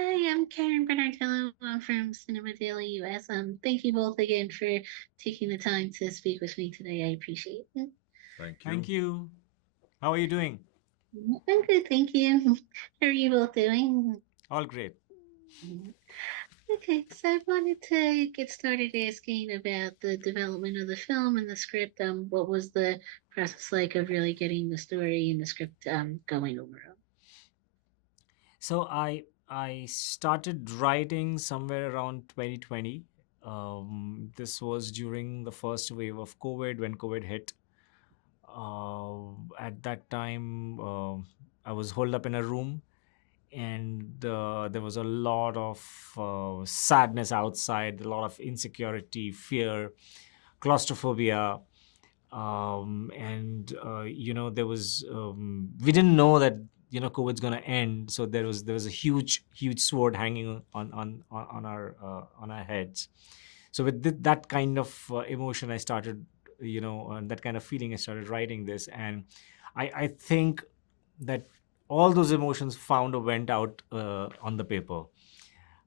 Hi, I'm Karen Bernardello. I'm from Cinema Daily US. Thank you both again for taking the time to speak with me today. I appreciate it. Thank Thank you. you. How are you doing? I'm good, thank you. How are you both doing? All great. Okay, so I wanted to get started asking about the development of the film and the script. What was the process like of really getting the story and the script going overall? So I started writing somewhere around 2020. This was during the first wave of COVID when COVID hit. At that time, I was holed up in a room, and there was a lot of sadness outside, a lot of insecurity, fear, claustrophobia. And there was we didn't know that COVID's going to end, so there was a huge sword hanging on our heads. So with that kind of emotion, I started, and that kind of feeling, I started writing this. And I think that all those emotions found a vent out on the paper.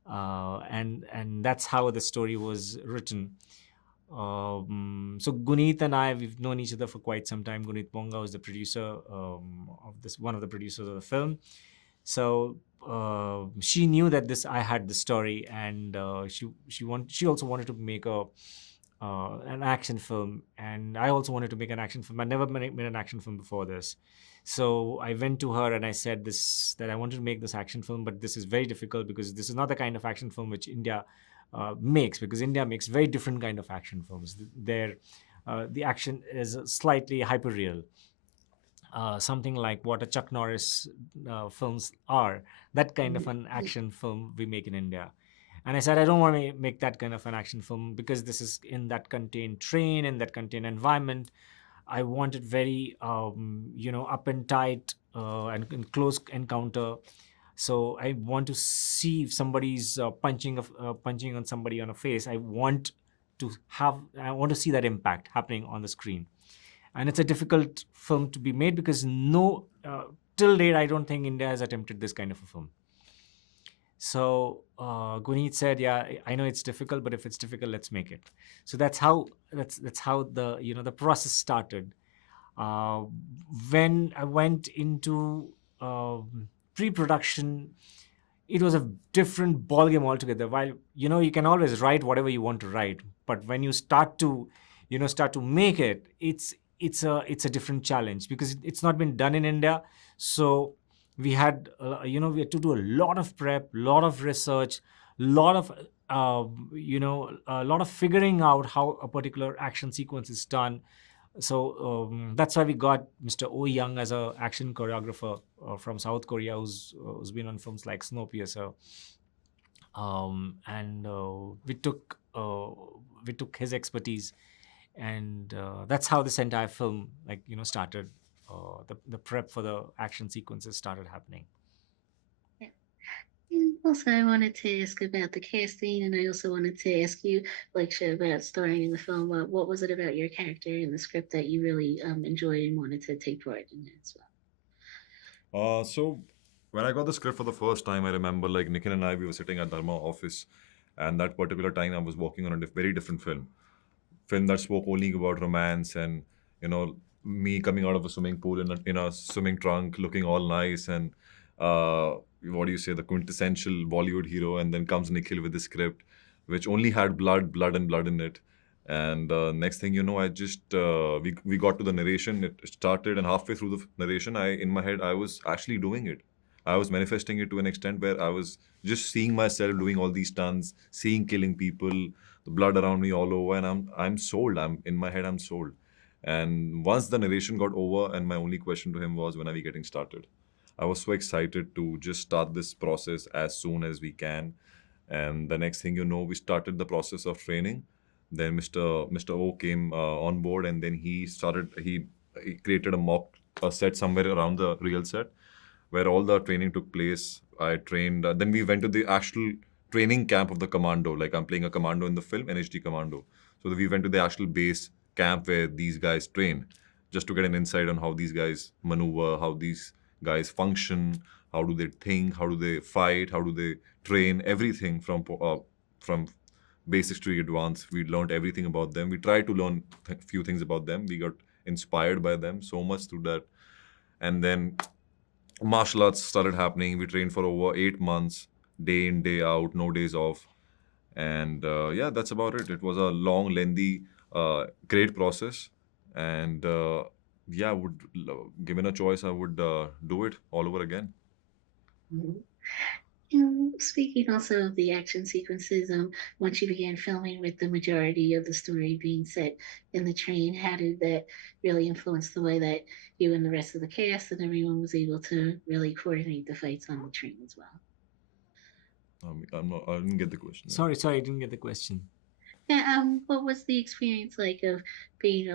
And that's how the story was written. So Guneet and I, we've known each other for quite some time. Guneet Monga was the producer of this, one of the producers of the film. So she knew that I had the story, and she also wanted to make an action film, and I also wanted to make an action film. I never made an action film before this. So I went to her and I said that I wanted to make this action film, but this is very difficult because this is not the kind of action film which India makes, because India makes very different kind of action films. The action is slightly hyper-real. Something like what a Chuck Norris films are, that kind of an action film we make in India. And I said, I don't want to make that kind of an action film because this is in that contained train, in that contained environment. I want it very, up and tight and in close encounter. So I want to see if somebody's punching on somebody on a face. I want to see that impact happening on the screen. And it's a difficult film to be made because till date, I don't think India has attempted this kind of a film. So Guneet said, "Yeah, I know it's difficult, but if it's difficult, let's make it." So that's how the process started. Uh, when I went into pre-production, it was a different ballgame altogether. While you can always write whatever you want to write, but when you start to make it, it's a different challenge because it's not been done in India. So we had to do a lot of prep, lot of research, lot of a lot of figuring out how a particular action sequence is done. So that's why we got Mr. Oh Young as an action choreographer from South Korea, who's been on films like Snowpiercer. And we took his expertise, and that's how this entire film started. The prep for the action sequences started happening. Yeah. And also, I wanted to ask about the casting, and I also wanted to ask you, Lakshya, about starring in the film. What was it about your character in the script that you really enjoyed and wanted to take part in it as well? So when I got the script for the first time, I remember like Nikhil and I, we were sitting at Dharma office, and that particular time I was working on a very different film that spoke only about romance and me coming out of a swimming pool in a swimming trunk, looking all nice and what do you say, the quintessential Bollywood hero, and then comes Nikhil with the script, which only had blood and blood in it. And next thing you know, I just we got to the narration. It started, and halfway through the narration, in my head I was actually doing it. I was manifesting it to an extent where I was just seeing myself doing all these stunts, seeing killing people, the blood around me all over, and I'm sold. I'm in my head, I'm sold. And once the narration got over, and my only question to him was, when are we getting started? I was so excited to just start this process as soon as we can. And the next thing you know, we started the process of training. Then Mr. O came on board, and then he created a set somewhere around the real set where all the training took place. I trained. Then we went to the actual training camp of the commando. Like I'm playing a commando in the film, NHD Commando. So we went to the actual base camp where these guys train, just to get an insight on how these guys maneuver, how these guys function, how do they think, how do they fight, how do they train, everything from basics to advanced. We learned everything about them. We tried to learn few things about them. We got inspired by them so much through that. And then martial arts started happening. We trained for over 8 months, day in, day out, no days off. And yeah, that's about it. It was a long, lengthy, great process. And yeah, given a choice, I would do it all over again. Mhm. Speaking also of the action sequences, once you began filming with the majority of the story being set in the train, how did that really influence the way that you and the rest of the cast and everyone was able to really coordinate the fights on the train as well? I didn't get the question. Sorry, I didn't get the question. Yeah, what was the experience like of being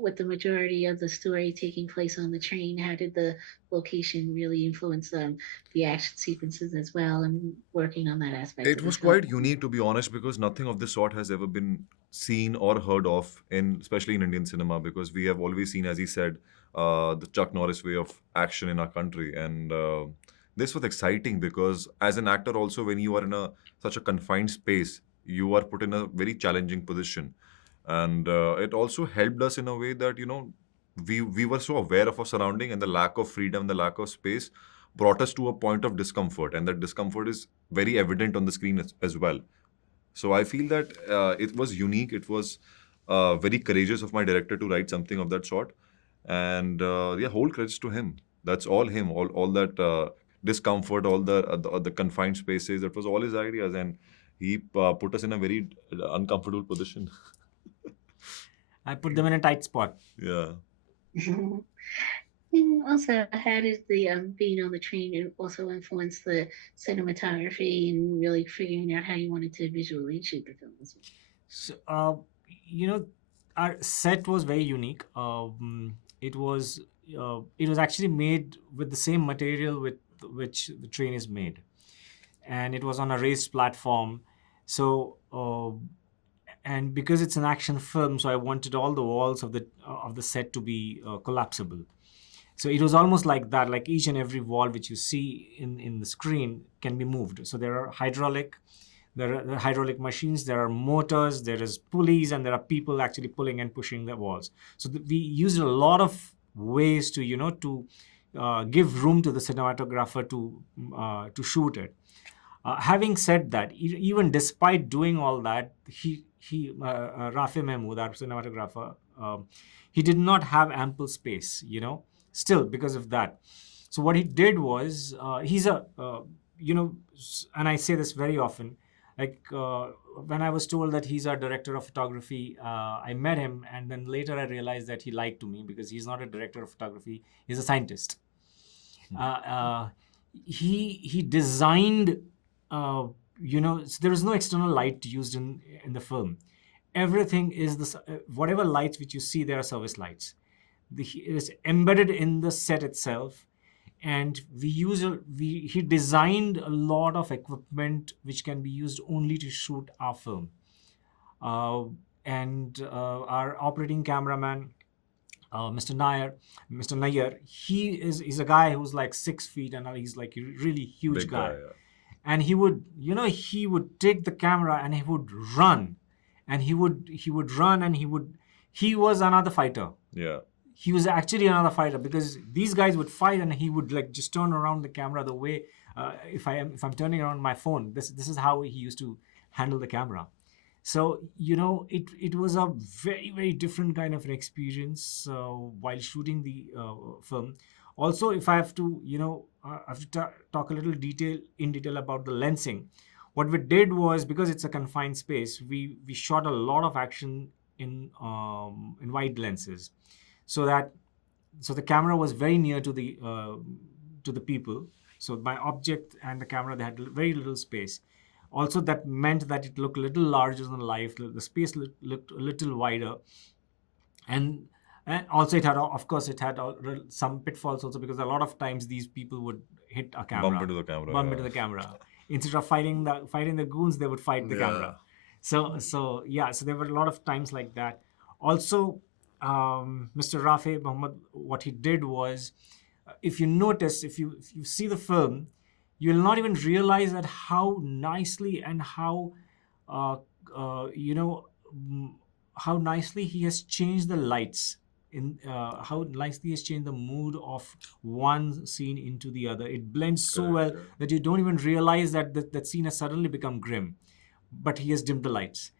with the majority of the story taking place on the train? How did the location really influence the action sequences as well and working on that aspect It of the was film? quite unique, to be honest, because nothing of this sort has ever been seen or heard of especially in Indian cinema, because we have always seen, as he said, the Chuck Norris way of action in our country. And this was exciting because, as an actor, also when you are in such a confined space, you are put in a very challenging position, and it also helped us in a way that we were so aware of our surrounding, and the lack of freedom, the lack of space, brought us to a point of discomfort, and that discomfort is very evident on the screen as well. So I feel that it was unique. It was very courageous of my director to write something of that sort, and yeah, whole credits to him. That's all him. All that discomfort, all the confined spaces. That was all his ideas, and he put us in a very uncomfortable position. I put them in a tight spot. Yeah. And also, how did the being on the train also influence the cinematography and really figuring out how you wanted to visually shoot the film as well? So, our set was very unique. It was actually made with the same material with which the train is made, and it was on a raised platform. So, and because it's an action film, so I wanted all the walls of the set to be collapsible. So it was almost like that, like each and every wall which you see in the screen can be moved. So there are hydraulic machines, there are motors, there is pulleys, and there are people actually pulling and pushing the walls. So we used a lot of ways to give room to the cinematographer to shoot it. Having said that, even despite doing all that, Rafi Mahmood, our cinematographer, he did not have ample space, still because of that. So what he did was, he's and I say this very often, like when I was told that he's our director of photography, I met him, and then later I realized that he lied to me because he's not a director of photography, he's a scientist. He designed, so there is no external light used in the film. Everything is whatever lights which you see, there are service lights. It is embedded in the set itself, and he designed a lot of equipment which can be used only to shoot our film. And our operating cameraman, Mr. Nair, he's a guy who's like 6 feet, and he's like a really huge Big guy. yeah. And he would take the camera and he would run, and he would run, and he was another fighter. Yeah. He was actually another fighter, because these guys would fight and he would like just turn around the camera the way if I'm turning around my phone, this is how he used to handle the camera. So it was a very, very different kind of an experience while shooting the film. Also, if I have to talk a little detail about the lensing, what we did was, because it's a confined space, we shot a lot of action in wide lenses, so the camera was very near to the people. So my object and the camera, they had very little space. Also, that meant that it looked a little larger than life. The space looked a little wider, and also it had some pitfalls also, because a lot of times these people would hit a camera, Bump into the camera. Instead of fighting the goons, they would fight the camera. So there were a lot of times like that. Also, Mr. Rafi Muhammad, what he did was, if you notice, if you see the film, you will not even realize that how nicely and how uh, you know how nicely he has changed the lights, in how nicely he has changed the mood of one scene into the other. It blends so Correct, well yeah. that you don't even realize that that scene has suddenly become grim, but he has dimmed the lights,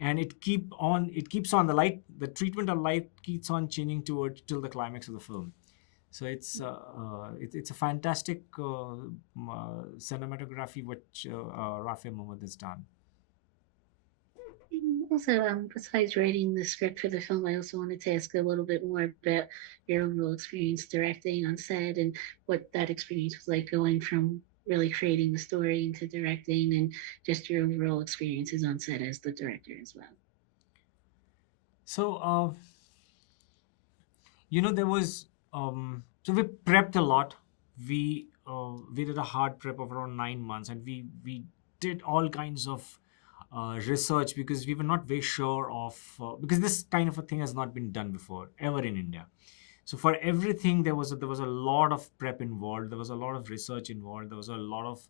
and it keeps on, the treatment of light keeps on changing towards till the climax of the film. So it's a fantastic cinematography which Rafi Mohammed has done. Also, besides writing the script for the film, I also wanted to ask a little bit more about your overall experience directing on set and what that experience was like going from really creating the story into directing and just your overall experiences on set as the director as well. So there was so we prepped a lot. We did a hard prep of around 9 months, and we did all kinds of research, because we were not very sure of because this kind of a thing has not been done before ever in India. So for everything there was a lot of prep involved. There was a lot of research involved. There was a lot of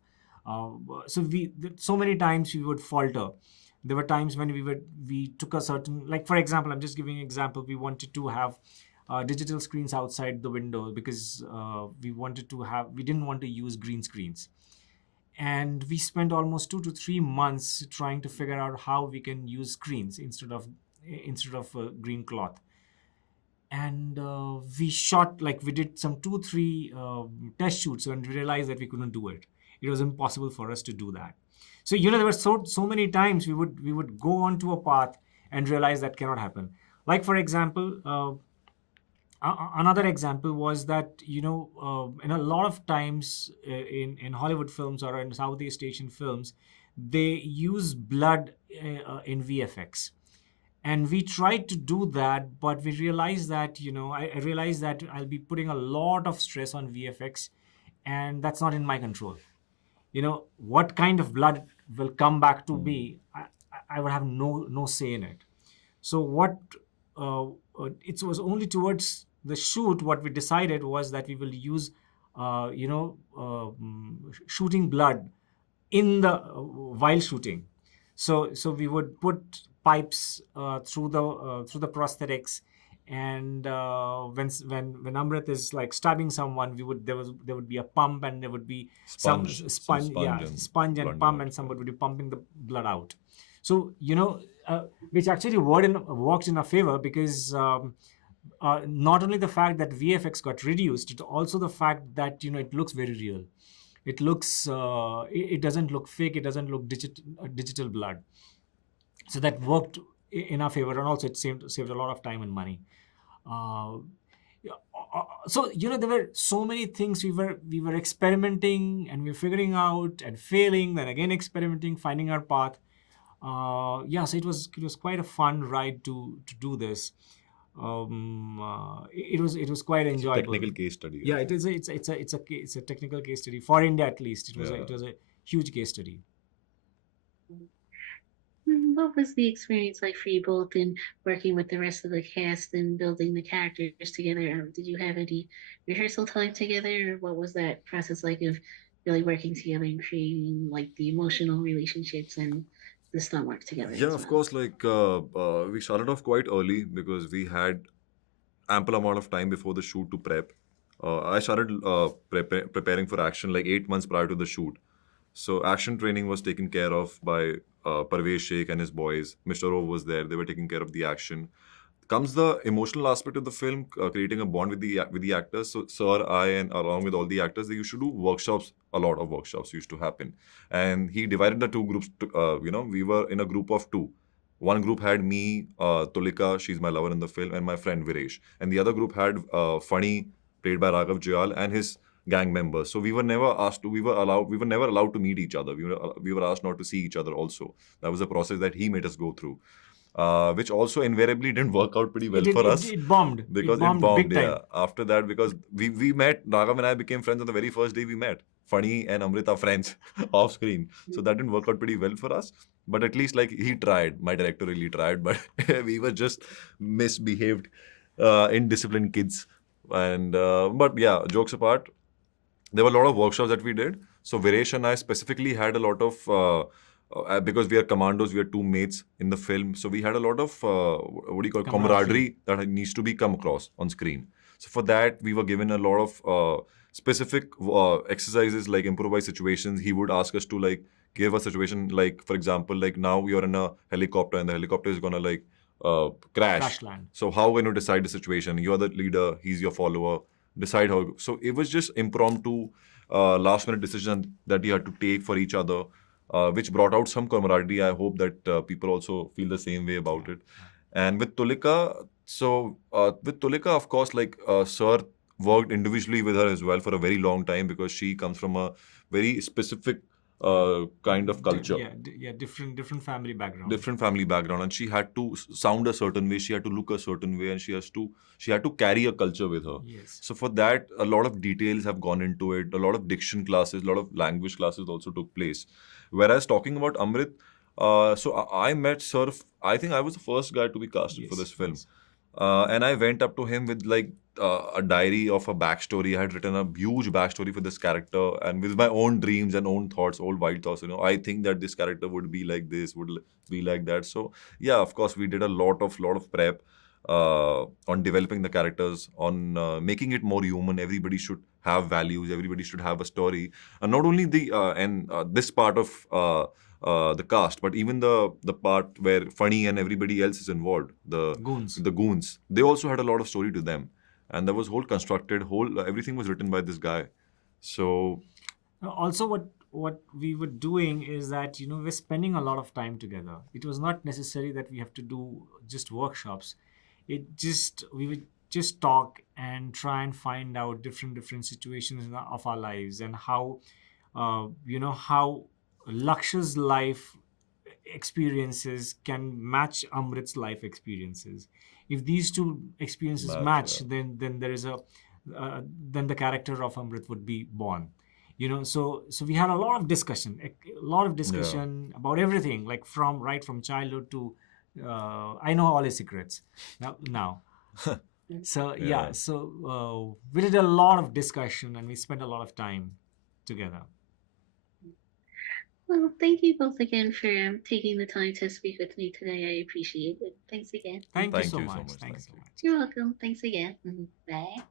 so many times we would falter. There were times when we took a certain, like for example, I'm just giving an example. We wanted to have digital screens outside the window because we didn't want to use green screens, and we spent almost 2 to 3 months trying to figure out how we can use screens instead of green cloth. And we did some 2 3 test shoots, and we realized that we couldn't do it. It was impossible for us to do that. So there were so many times we would go onto a path and realize that cannot happen. Like for example, another example was that in a lot of times in Hollywood films or in Southeast Asian films, they use blood in VFX, and we tried to do that, but we realized that I realized that I'll be putting a lot of stress on VFX, and that's not in my control. What kind of blood will come back to me, I would have no say in it. So what it was only towards the shoot, what we decided was that we will use shooting blood in the while shooting. So we would put pipes through the prosthetics, and when Amrit is like stabbing someone, there would be a pump, and there would be some sponge, sponge and pump, and somebody would be pumping the blood out. So which actually worked in our favor, because not only the fact that VFX got reduced, it also the fact that it looks very real. It looks it doesn't look fake. It doesn't look digital blood. So that worked in our favor, and also it saved a lot of time and money. So there were so many things we were experimenting, and we were figuring out and failing, then again experimenting, finding our path. So it was quite a fun ride to do this. It was quite enjoyable. Technical case study. Yeah, it is. It's a technical case study for India, at least. It was a huge case study. What was the experience like for you both in working with the rest of the cast and building the characters together? Did you have any rehearsal time together, or what was that process like of really working together and creating like the emotional relationships and the stunt work together? Yeah, of course. Like we started off quite early because we had ample amount of time before the shoot to prep. I started preparing for action like 8 months prior to the shoot. So action training was taken care of by Parvez Sheikh and his boys. Mr. O was there. They were taking care of the action. Comes the emotional aspect of the film, creating a bond with the actors. So Sir, I, and along with all the actors, they used to do workshops. A lot of workshops used to happen, and he divided the two groups. We were in a group of two. One group had me, Tulika, she's my lover in the film, and my friend Viresh. And the other group had Fani, played by Raghav Juyal, and his gang members. So we were never never allowed to meet each other. We were asked not to see each other also. That was a process that he made us go through. Which also invariably didn't work out pretty well for us. It bombed. Because it bombed, yeah. After that, because we met, Raghav and I became friends on the very first day we met. Fani and Amrit are friends off screen. So that didn't work out pretty well for us. But at least like he tried. My director really tried. But we were just misbehaved, indisciplined kids And but yeah, jokes apart, there were a lot of workshops that we did. So Viresh and I specifically had a lot of because we are commandos, we are two mates in the film. So we had a lot of what do you call Camaraderie. camaraderie that needs to be come across on screen. So for that, we were given a lot of specific exercises like improvised situations. He would ask us to like give a situation like, for example, like now we are in a helicopter and the helicopter is gonna like crash. Crash land. So how can you decide the situation? You are the leader, he's your follower. Decide how. So it was just impromptu, last minute decision that you had to take for each other, which brought out some camaraderie. I hope that people also feel the same way about it. And with Tulika, with Tulika, of course, like Sir worked individually with her as well for a very long time because she comes from a very specific kind of culture. Different family background. Different family background, and she had to sound a certain way, she had to look a certain way, and she had to carry a culture with her. Yes. So for that, a lot of details have gone into it. A lot of diction classes, a lot of language classes also took place. Whereas talking about Amrit, I met Sir. I think I was the first guy to be casted for this film, yes. and I went up to him with like a diary of a backstory. I had written a huge backstory for this character, and with my own dreams and own thoughts, old wild thoughts. You know, I think that this character would be like this, be like that. So yeah, of course, we did a lot of prep on developing the characters, on making it more human. Everybody should have values. Everybody should have a story, and not only this part of. The cast, but even the part where Fani and everybody else is involved, the goons, they also had a lot of story to them, and that was whole constructed, everything was written by this guy. So also what we were doing is that we're spending a lot of time together. It was not necessary that we have to do just workshops. We would just talk and try and find out different situations of our lives, and how how Lakshya's life experiences can match Amrit's life experiences. If these two experiences match, then there is then the character of Amrit would be born. So we had a lot of discussion, about everything, like from childhood to I know all his secrets now. So we did a lot of discussion and we spent a lot of time together. Well, thank you both again for taking the time to speak with me today. I appreciate it. Thanks again. Thank you so much. Thank you so much. You're welcome. Thanks again. Bye.